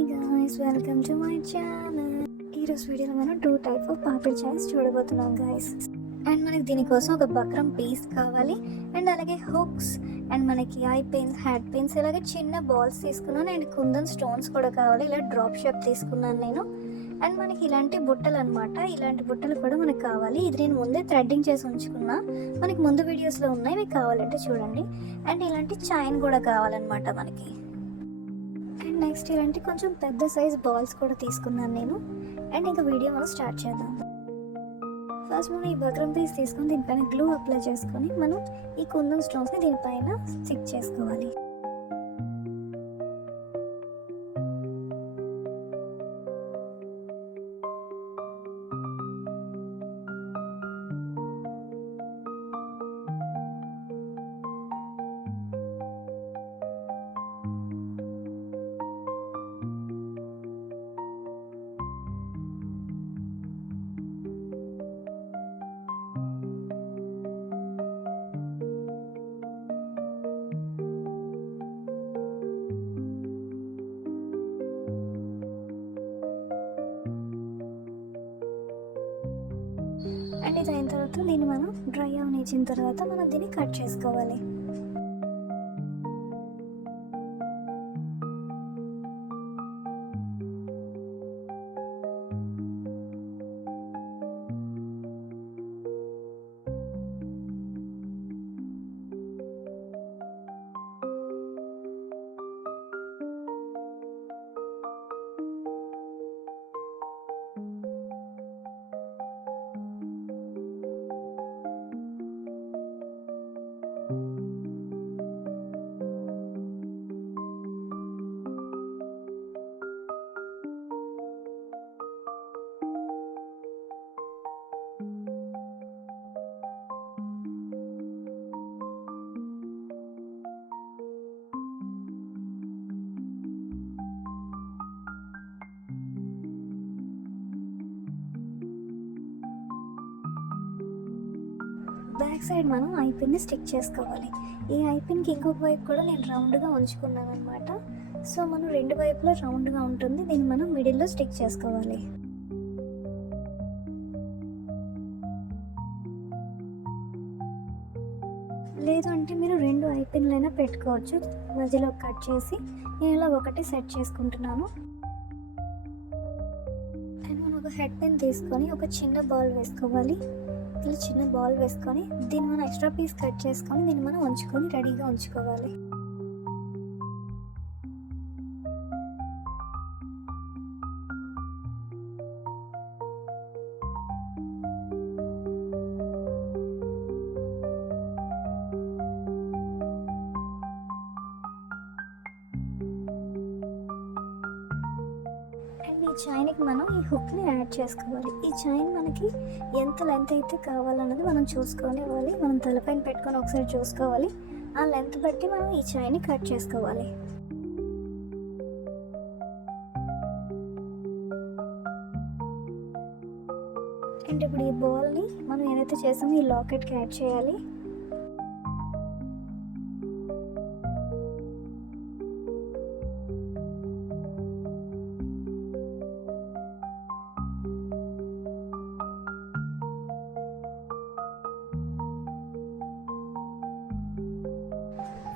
Hi guys, welcome to my channel. ఈరోజు వీడియోలో మనం 2 టైప్ ఆఫ్ పాపిడ్ చాయ్స్ చూడబోతున్నాం గాయ్స్. అండ్ మనకి దీనికోసం ఒక బక్రం పీస్ కావాలి, అండ్ అలాగే హుక్స్, అండ్ మనకి ఐ పెన్స్, హ్యాడ్ పెన్స్, అలాగే చిన్న బాల్స్ తీసుకున్నాను, అండ్ కుందన్ స్టోన్స్ కూడా కావాలి. ఇలా డ్రాప్ షేప్ తీసుకున్నాను నేను. అండ్ మనకి ఇలాంటి బుట్టలు అనమాట, ఇలాంటి బుట్టలు కూడా మనకు కావాలి. ఇది నేను ముందే థ్రెడ్డింగ్ చేసి ఉంచుకున్నా, మనకి ముందు వీడియోస్లో ఉన్నాయి, మీకు కావాలంటే చూడండి. అండ్ ఇలాంటి చైన్ కూడా కావాలన్నమాట మనకి. అండ్ నెక్స్ట్ ఇలాంటి కొంచెం పెద్ద సైజ్ బాల్స్ కూడా తీసుకున్నాను నేను. అండ్ ఇంకా వీడియో మనం స్టార్ట్ చేద్దాం. ఫస్ట్ మనం ఈ బక్రం పీస్ తీసుకొని దీనిపైన గ్లూ అప్లై చేసుకొని మనం ఈ కుందన్ స్టోన్స్ని దీనిపైన స్టిక్ చేసుకోవాలి. అండ్ ఇది అయిన తర్వాత దీన్ని మనం డ్రై అవనిచ్చిన తర్వాత మనం దీన్ని కట్ చేసుకోవాలి. బ్యాక్ సైడ్ మనం ఐపిన్ని స్టిక్ చేసుకోవాలి. ఈ ఐపిన్కి ఇంకొక వైపు కూడా నేను రౌండ్గా ఉంచుకున్నాను అనమాట. సో మనం రెండు వైపులో రౌండ్గా ఉంటుంది, దీన్ని మనం మిడిల్లో స్టిక్ చేసుకోవాలి. లేదు అంటే మీరు రెండు ఐపిన్లైనా పెట్టుకోవచ్చు. మధ్యలో కట్ చేసి నేను ఇలా ఒకటి సెట్ చేసుకుంటున్నాను. అండ్ మనం ఒక హెడ్ పిన్ తీసుకొని ఒక చిన్న బాల్ వేసుకోవాలి. ఇలా చిన్న బాల్ వేసుకొని దీన్ని మనం ఎక్స్ట్రా పీస్ కట్ చేసుకొని దీన్ని మనం ఉంచుకొని రెడీగా ఉంచుకోవాలి. ఈ చైన్కి మనం ఈ హుక్ని యాడ్ చేసుకోవాలి. ఈ చైన్ మనకి ఎంత లెంత్ అయితే కావాలన్నది మనం చూసుకోవాలి. మనం తలపైన పెట్టుకొని ఒకసారి చూసుకోవాలి. ఆ లెంత్ బట్టి మనం ఈ చైన్ని కట్ చేసుకోవాలి. అండ్ ఇప్పుడు ఈ బాల్ని మనం ఏదైతే చేసామో ఈ లాకెట్కి యాడ్ చేయాలి.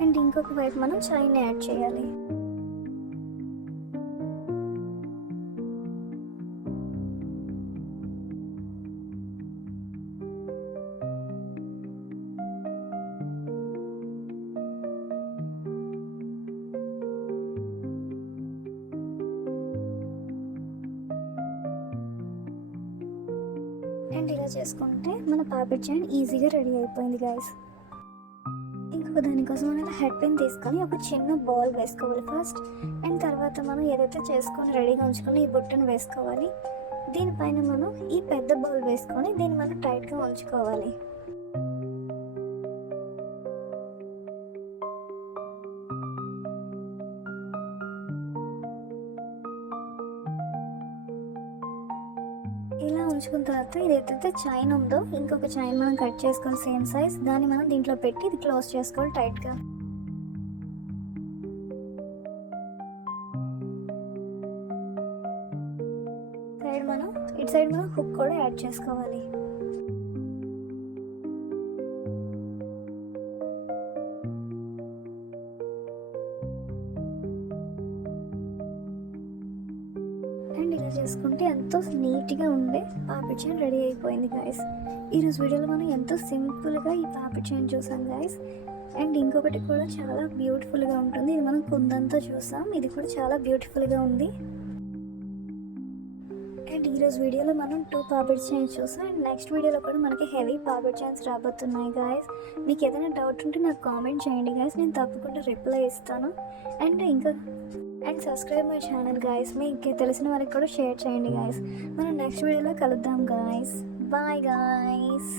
అండ్ ఇంకొక వైపు మనం చైన్ యాడ్ చేయాలి. అండ్ ఇలా చేసుకుంటే మన పాపిడ్ చైన్ ఈజీగా రెడీ అయిపోయింది గాయస్. ఇంకొక దానికోసం మనం హెడ్ పిన్ తీసుకొని ఒక చిన్న బాల్ వేసుకోవాలి ఫస్ట్. అండ్ తర్వాత మనం ఏదైతే చేసుకొని రెడీగా ఉంచుకొని ఈ బుట్టను వేసుకోవాలి. దీనిపైన మనం ఈ పెద్ద బాల్ వేసుకొని దీన్ని మనం టైట్గా ఉంచుకోవాలి. ఇలా ఉంచుకున్న తర్వాత ఇది ఏదైతే చైన్ ఉందో ఇంకొక చైన్ మనం కట్ చేసుకోవాలి సేమ్ సైజ్, దాన్ని మనం దీంట్లో పెట్టి ఇది క్లోజ్ చేసుకోవాలి టైట్గా. ఇటు సైడ్ మనం హుక్ కూడా యాడ్ చేసుకోవాలి. అండ్ ఇలా చేసుకుంటే ఎంతో నీట్గా ఉండే పాపిడ్ చైన్ రెడీ అయిపోయింది గాయస్. ఈరోజు వీడియోలో మనం ఎంతో సింపుల్గా ఈ పాపిడ్ చైన్ చూసాం గాయస్. అండ్ ఇంకొకటి కూడా చాలా బ్యూటిఫుల్గా ఉంటుంది. ఇది మనం కుందంతో చూసాం, ఇది కూడా చాలా బ్యూటిఫుల్గా ఉంది. అండ్ ఈరోజు వీడియోలో మనం 2 పాపిడ్ చైన్స్ చూసాం. అండ్ నెక్స్ట్ వీడియోలో కూడా మనకి హెవీ పాపిడ్ చైన్స్ రాబోతున్నాయి గాయస్. మీకు ఏదైనా డౌట్ ఉంటే నాకు కామెంట్ చేయండి గాయస్, నేను తప్పకుండా రిప్లై ఇస్తాను. And subscribe my channel guys. మీకు తెలిసిన వాళ్ళకి కూడా షేర్ చేయండి గాయస్. మనం నెక్స్ట్ వీడియోలో కలుద్దాం గాయస్. Bye guys.